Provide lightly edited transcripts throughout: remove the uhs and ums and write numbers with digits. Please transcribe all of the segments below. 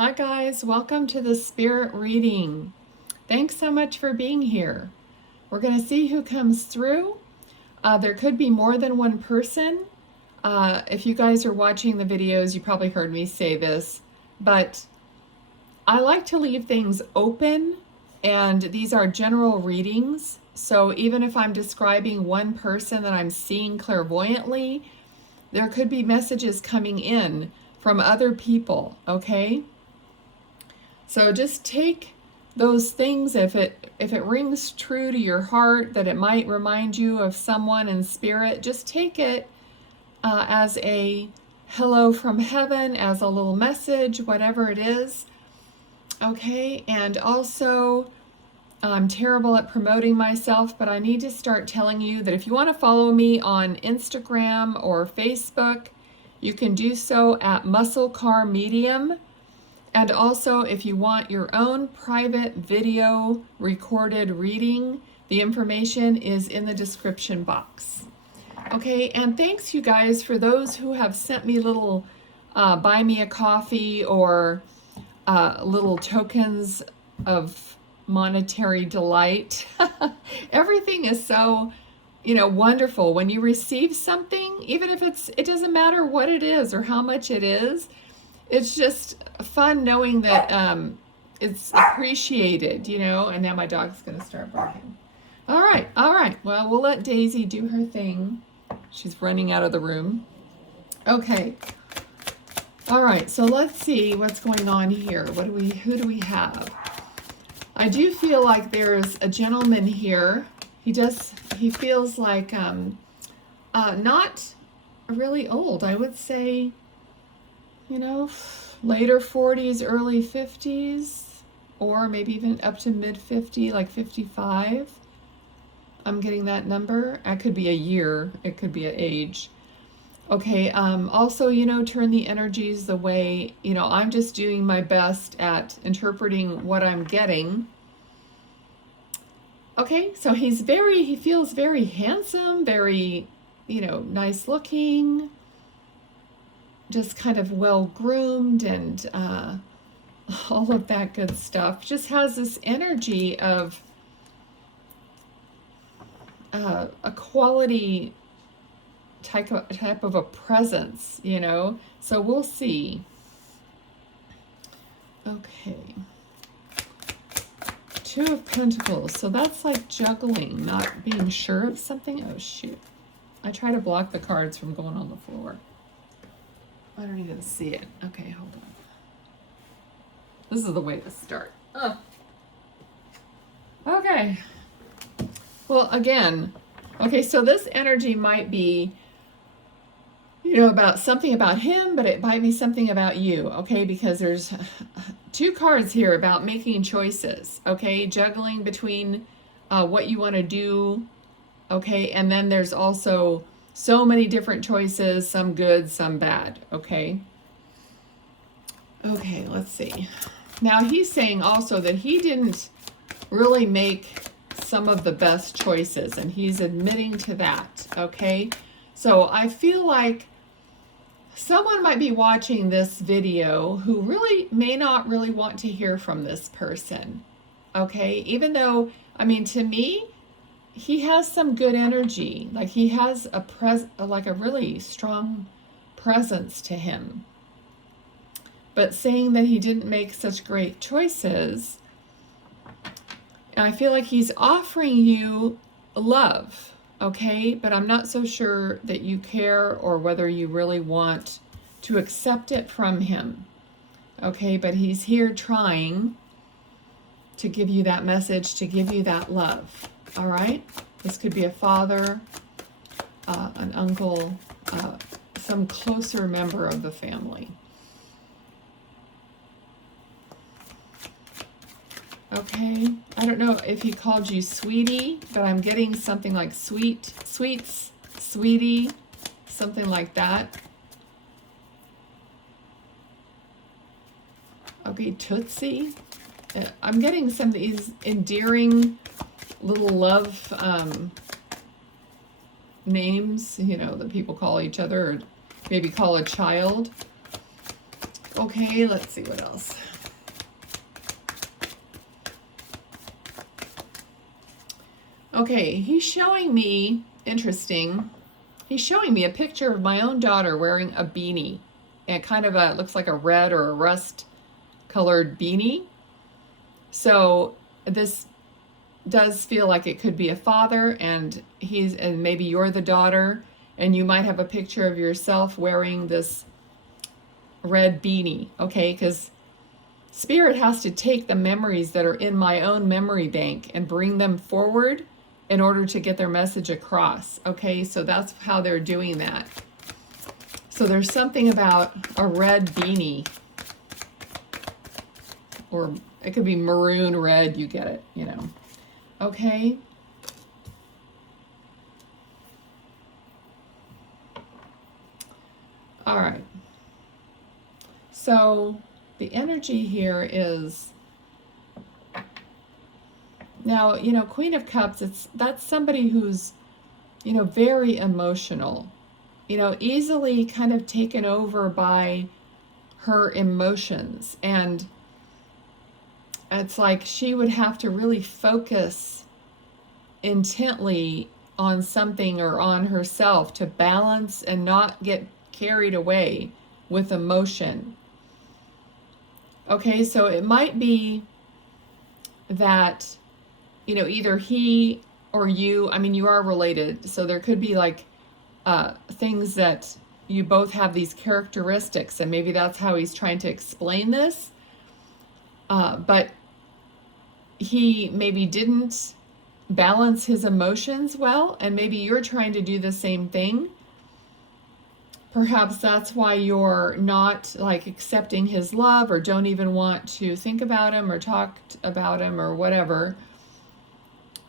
Hi guys, welcome to the spirit reading. Thanks so much for being here. We're going to see who comes through. There could be more than one person. If you guys are watching the videos, you probably heard me say this, but I like to leave things open, and these are general readings. So even if I'm describing one person that I'm seeing clairvoyantly, there could be messages coming in from other people, okay? So just take those things, if it rings true to your heart, that it might remind you of someone in spirit, just take it as a hello from heaven, as a little message, whatever it is. Okay, and also, I'm terrible at promoting myself, but I need to start telling you that if you want to follow me on Instagram or Facebook, you can do so at Muscle Car Medium. And also, if you want your own private video recorded reading, the information is in the description box. Okay, and thanks you guys for those who have sent me little buy me a coffee or little tokens of monetary delight. Everything is so, wonderful. When you receive something, even if it doesn't matter what it is or how much it is, it's just fun knowing that it's appreciated, and now my dog's going to start barking. All right. Well, we'll let Daisy do her thing. She's running out of the room. Okay. All right, so let's see what's going on here. Who do we have? I do feel like there's a gentleman here. He feels like not really old. I would say, later 40s, early 50s, or maybe even up to mid 50, like 55. I'm getting that number. It could be a year. It could be an age. Okay, also, turn the energies the way, I'm just doing my best at interpreting what I'm getting. Okay, so he feels very handsome, very, nice looking, just kind of well groomed and all of that good stuff. Just has this energy of a quality type of a presence, so we'll see. Okay, Two of Pentacles, so that's like juggling, not being sure of something. Oh shoot, I try to block the cards from going on the floor. I don't even see it. Okay, hold on. This is the way to start. Oh. Okay, well, again, okay, so this energy might be about something about him, but it might be something about you, okay? Because there's two cards here about making choices, okay? Juggling between what you want to do, okay? And then there's also so many different choices, some good, some bad, okay? Okay, let's see. Now he's saying also that he didn't really make some of the best choices, and he's admitting to that, okay? So I feel like someone might be watching this video who really may not really want to hear from this person, okay? Even though, to me, he has some good energy. Like he has a really strong presence to him. But saying that he didn't make such great choices, I feel like he's offering you love. Okay, but I'm not so sure that you care or whether you really want to accept it from him. Okay, but he's here trying to give you that message, to give you that love. All right, this could be a father, an uncle, some closer member of the family. Okay, I don't know if he called you sweetie, but I'm getting something like sweets, sweetie, something like that. Okay, tootsie. I'm getting some of these endearing little love names, that people call each other, or maybe call a child. Okay, let's see what else. Okay, he's showing me, interesting, he's showing me a picture of my own daughter wearing a beanie. And kind of a, looks like a red or a rust colored beanie. So this does feel like it could be a father, and maybe you're the daughter, and you might have a picture of yourself wearing this red beanie, okay? Because Spirit has to take the memories that are in my own memory bank and bring them forward in order to get their message across, okay? So that's how they're doing that. So there's something about a red beanie, or it could be maroon red, you get it, you know. Okay. All right. So the energy here is, now, you know, Queen of Cups, that's somebody who's, you know, very emotional, you know, easily kind of taken over by her emotions. And it's like she would have to really focus intently on something or on herself to balance and not get carried away with emotion. Okay, so it might be that, you know, either he or you, I mean, you are related, so there could be like things that you both have these characteristics, and maybe that's how he's trying to explain this. But he maybe didn't balance his emotions well, and maybe you're trying to do the same thing. Perhaps that's why you're not like accepting his love, or don't even want to think about him or talk about him or whatever,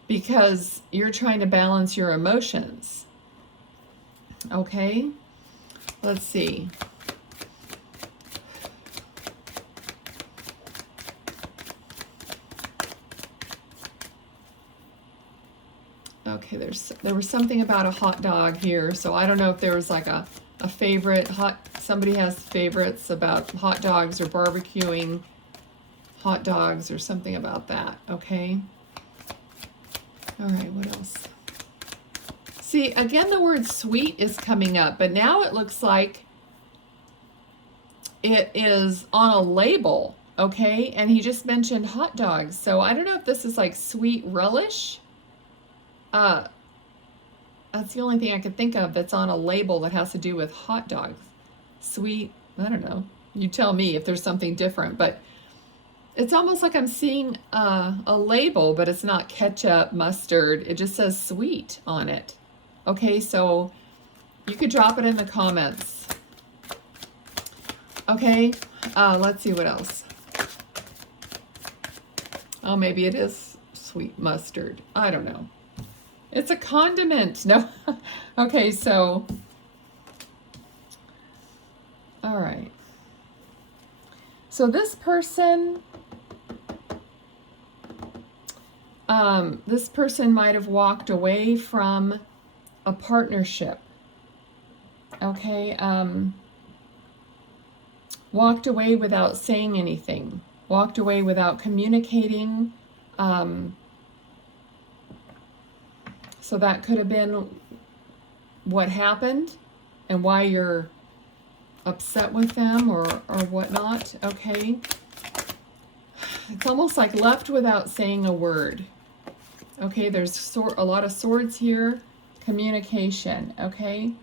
because you're trying to balance your emotions. Okay, let's see. Okay, there was something about a hot dog here, so I don't know if there was like a favorite somebody has favorites about hot dogs or barbecuing hot dogs or something about that. Okay. All right, what else? See, again, the word sweet is coming up, but now it looks like it is on a label, okay? And he just mentioned hot dogs, so I don't know if this is like sweet relish. That's the only thing I could think of that's on a label that has to do with hot dogs. Sweet, I don't know. You tell me if there's something different, but it's almost like I'm seeing a label, but it's not ketchup, mustard. It just says sweet on it. Okay, so you could drop it in the comments. Okay, let's see what else. Oh, maybe it is sweet mustard. I don't know. It's a condiment. No. Okay, so, all right. So this person might have walked away from a partnership. Okay, walked away without saying anything, walked away without communicating. So that could have been what happened and why you're upset with them or whatnot. Okay, it's almost like left without saying a word. Okay, there's a lot of swords here. Communication, okay?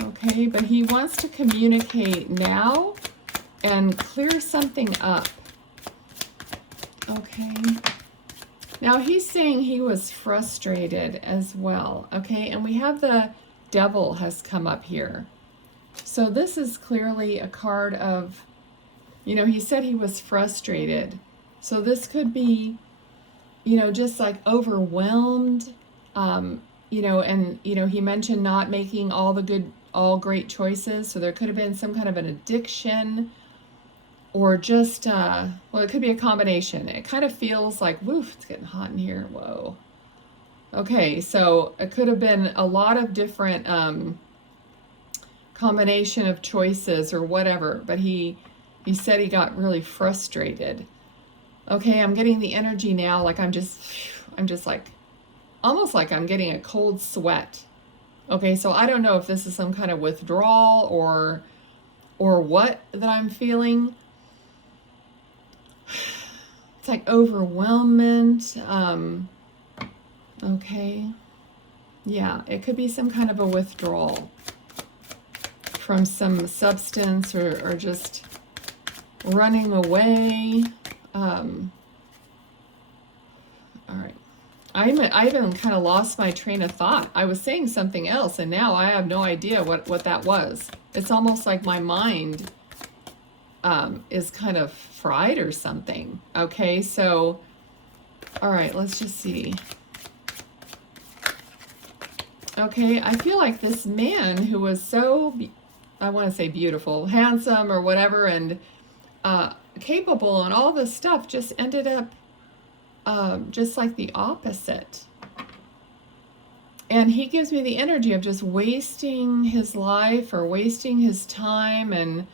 Okay, but he wants to communicate now and clear something up. Okay. Now he's saying he was frustrated as well. Okay, and we have the Devil has come up here. So this is clearly a card of, you know, he said he was frustrated. So this could be, you know, just like overwhelmed, you know, and, you know, he mentioned not making all great choices. So there could have been some kind of an addiction or just, well, it could be a combination. It kind of feels like, woof, it's getting hot in here. Whoa. Okay, so it could have been a lot of different combination of choices or whatever, but he said he got really frustrated. Okay, I'm getting the energy now, like I'm just like, almost like I'm getting a cold sweat. Okay, so I don't know if this is some kind of withdrawal or what that I'm feeling. It's like overwhelmment. Okay. Yeah, it could be some kind of a withdrawal from some substance or just running away. All right. I even kind of lost my train of thought. I was saying something else, and now I have no idea what that was. It's almost like my mind is kind of fried or something. Okay, so, all right, let's just see. Okay, I feel like this man who was so, I want to say beautiful, handsome or whatever, and capable and all this stuff just ended up just like the opposite. And he gives me the energy of just wasting his life or wasting his time, and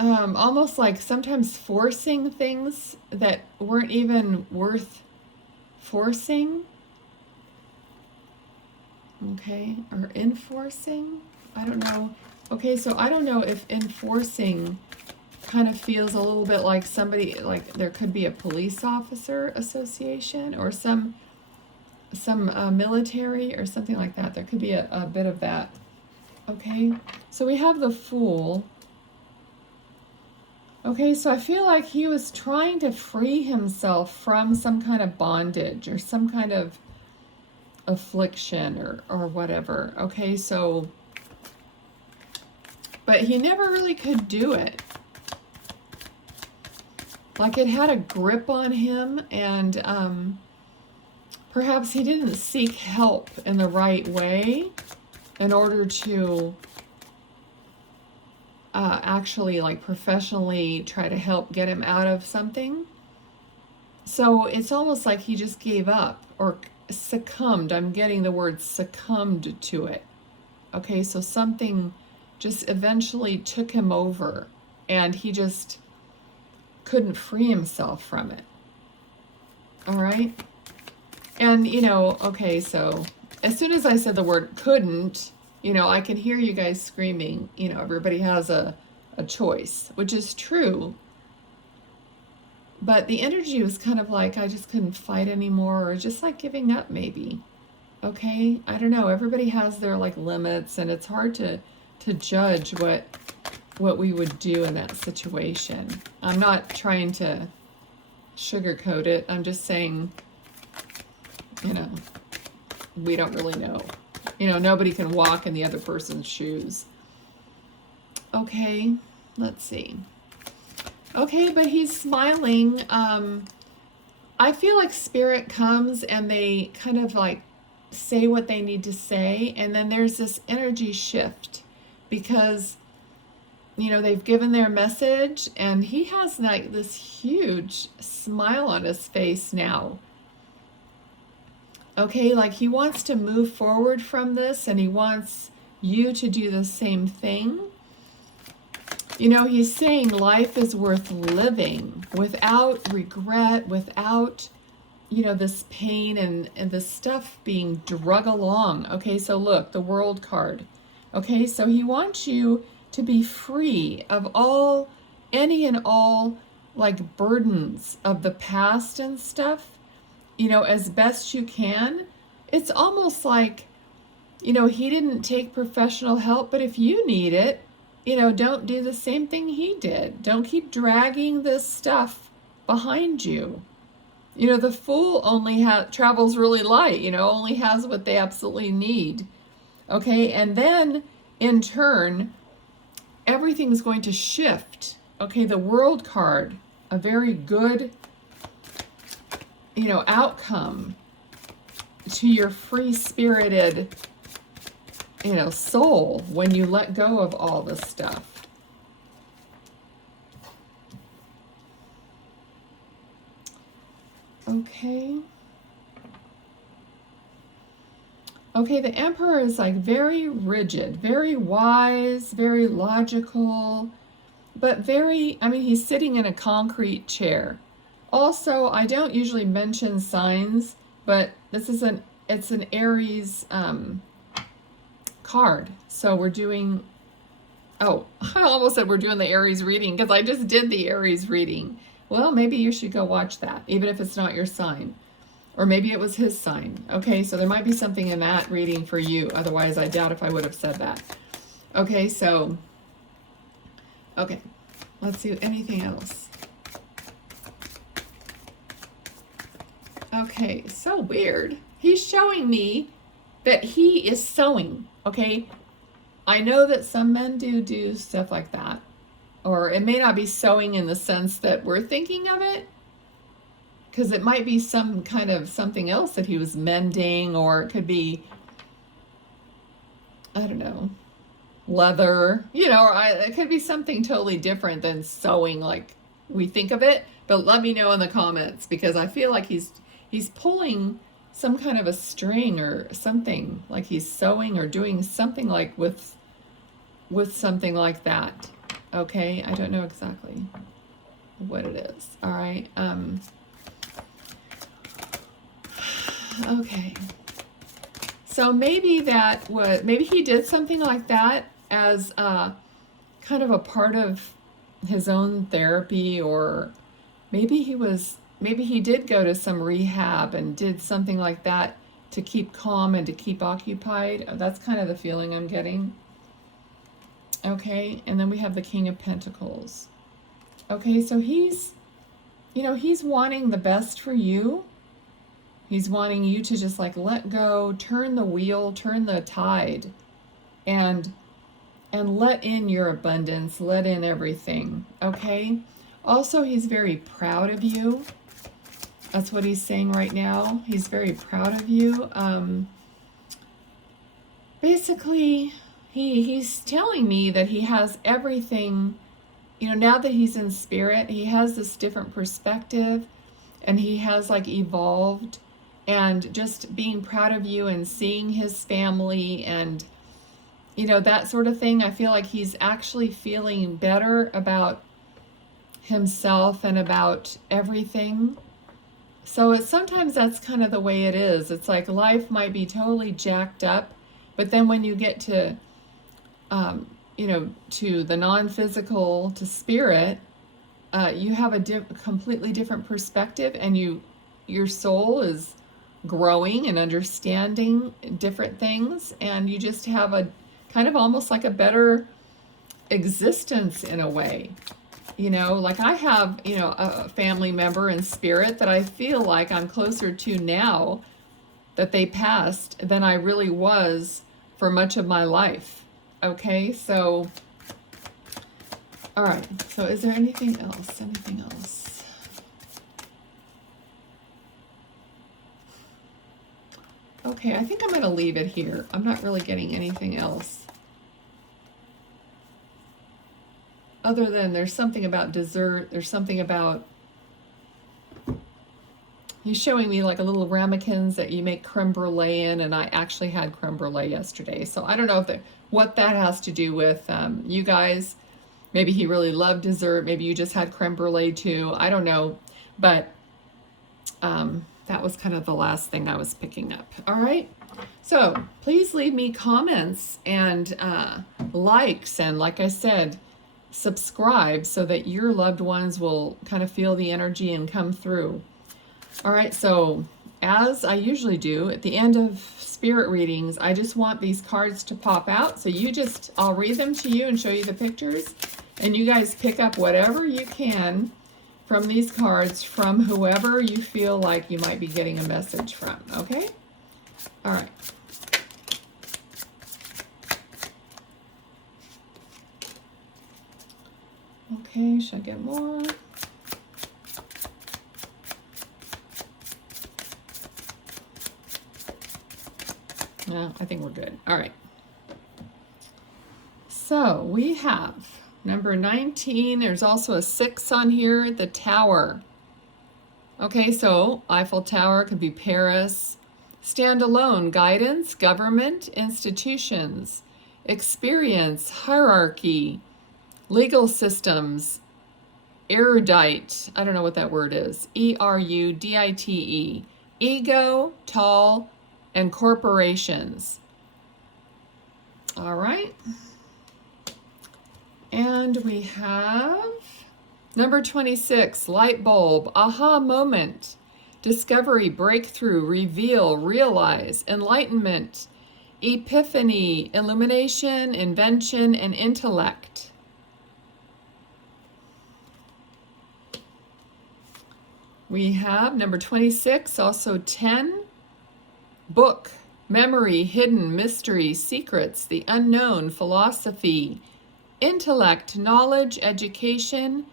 almost like sometimes forcing things that weren't even worth forcing. Okay, or enforcing. I don't know. Okay, so I don't know if enforcing kind of feels a little bit like somebody, like there could be a police officer association or some military or something like that. There could be a bit of that. Okay, so we have the Fool. Okay, so I feel like he was trying to free himself from some kind of bondage or some kind of affliction or whatever. Okay, so, but he never really could do it. Like it had a grip on him, and perhaps he didn't seek help in the right way in order to actually like professionally try to help get him out of something. So it's almost like he just gave up or succumbed. I'm getting the word succumbed to it. Okay, so something just eventually took him over and he just couldn't free himself from it. All right. And, you know, okay, so as soon as I said the word couldn't, you know, I can hear you guys screaming, you know, everybody has a choice, which is true. But the energy was kind of like I just couldn't fight anymore, or just like giving up maybe. Okay, I don't know. Everybody has their like limits, and it's hard to judge what we would do in that situation. I'm not trying to sugarcoat it. I'm just saying, you know, we don't really know. You know, nobody can walk in the other person's shoes. Okay, let's see. Okay, but he's smiling. I feel like spirit comes and they kind of like say what they need to say, and then there's this energy shift because, you know, they've given their message and he has like this huge smile on his face now. Okay, like he wants to move forward from this and he wants you to do the same thing. You know, he's saying life is worth living without regret, without, you know, this pain and this stuff being drug along. Okay, so look, the World card. Okay, so he wants you to be free of all, any and all, like burdens of the past and stuff, you know, as best you can. It's almost like, you know, he didn't take professional help, but if you need it, you know, don't do the same thing he did. Don't keep dragging this stuff behind you. You know, the Fool only travels really light, you know, only has what they absolutely need. Okay, and then in turn, everything's going to shift. Okay, the World card, a very good, you know, outcome to your free-spirited, you know, soul when you let go of all this stuff. Okay. Okay, the Emperor is like very rigid, very wise, very logical, but very, I mean, he's sitting in a concrete chair. Also, I don't usually mention signs, but it's an Aries card. So we're doing, oh, I almost said we're doing the Aries reading because I just did the Aries reading. Well, maybe you should go watch that, even if it's not your sign. Or maybe it was his sign. Okay, so there might be something in that reading for you. Otherwise, I doubt if I would have said that. Okay, so, okay, let's see, anything else? Okay, so weird. He's showing me that he is sewing, okay? I know that some men do stuff like that. Or it may not be sewing in the sense that we're thinking of it, because it might be some kind of something else that he was mending, or it could be, I don't know, leather, you know, or it could be something totally different than sewing like we think of it. But let me know in the comments, because I feel like he's pulling some kind of a string or something, like he's sewing or doing something like with something like that. Okay, I don't know exactly what it is. All right. Okay, so maybe maybe he did something like that as kind of a part of his own therapy, or maybe he did go to some rehab and did something like that to keep calm and to keep occupied. That's kind of the feeling I'm getting. Okay, and then we have the King of Pentacles. Okay, so he's wanting the best for you. He's wanting you to just like let go, turn the wheel, turn the tide, and let in your abundance, let in everything, okay? Also, he's very proud of you. That's what he's saying right now. He's very proud of you. Basically, he's telling me that he has everything, you know, now that he's in spirit, he has this different perspective, and he has like evolved, and just being proud of you and seeing his family and, you know, that sort of thing. I feel like he's actually feeling better about himself and about everything. So sometimes that's kind of the way it is. It's like life might be totally jacked up, but then when you get to, you know, to the non-physical, to spirit, you have a completely different perspective, and your soul is growing and understanding different things, and you just have a kind of almost like a better existence in a way. You know, like I have, you know, a family member in spirit that I feel like I'm closer to now that they passed than I really was for much of my life. Okay, so, all right, so is there anything else? Anything else? Okay, I think I'm going to leave it here. I'm not really getting anything else. Other than there's something about dessert, there's something about, he's showing me like a little ramekins that you make creme brulee in, and I actually had creme brulee yesterday. So I don't know what that has to do with you guys. Maybe he really loved dessert. Maybe you just had creme brulee too. I don't know. But that was kind of the last thing I was picking up. All right. So please leave me comments and likes. And like I said, subscribe so that your loved ones will kind of feel the energy and come through. All right. So as I usually do at the end of spirit readings, I just want these cards to pop out. So I'll read them to you and show you the pictures. And you guys pick up whatever you can from these cards from whoever you feel like you might be getting a message from, okay? All right. Okay, should I get more? No, I think we're good. All right. So we have number 19, there's also a 6 on here, the Tower. Okay, so Eiffel Tower could be Paris, stand alone, guidance, government, institutions, experience, hierarchy, legal systems, erudite, I don't know what that word is, erudite, ego, tall, and corporations. All right. And we have number 26, light bulb, aha moment, discovery, breakthrough, reveal, realize, enlightenment, epiphany, illumination, invention, and intellect. We have number 26, also 10, book, memory, hidden, mystery, secrets, the unknown, philosophy, intellect, knowledge, education,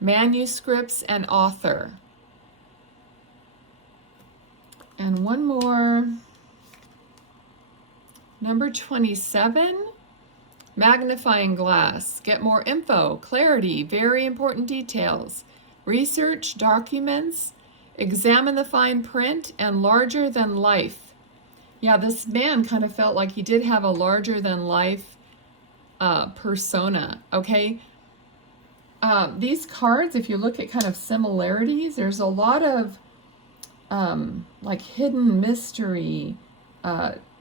manuscripts, and author. And one more, number 27, magnifying glass, get more info, clarity, very important details, research, documents, examine the fine print, and larger than life. Yeah, this man kind of felt like he did have a larger than life persona, okay? These cards, if you look at kind of similarities, there's a lot of like hidden mystery,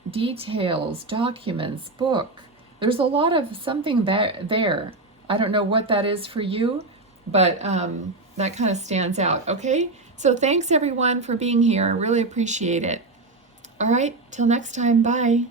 details, documents, book. There's a lot of something there. I don't know what that is for you, but that kind of stands out, okay? So thanks everyone for being here. I really appreciate it. All right, till next time, bye.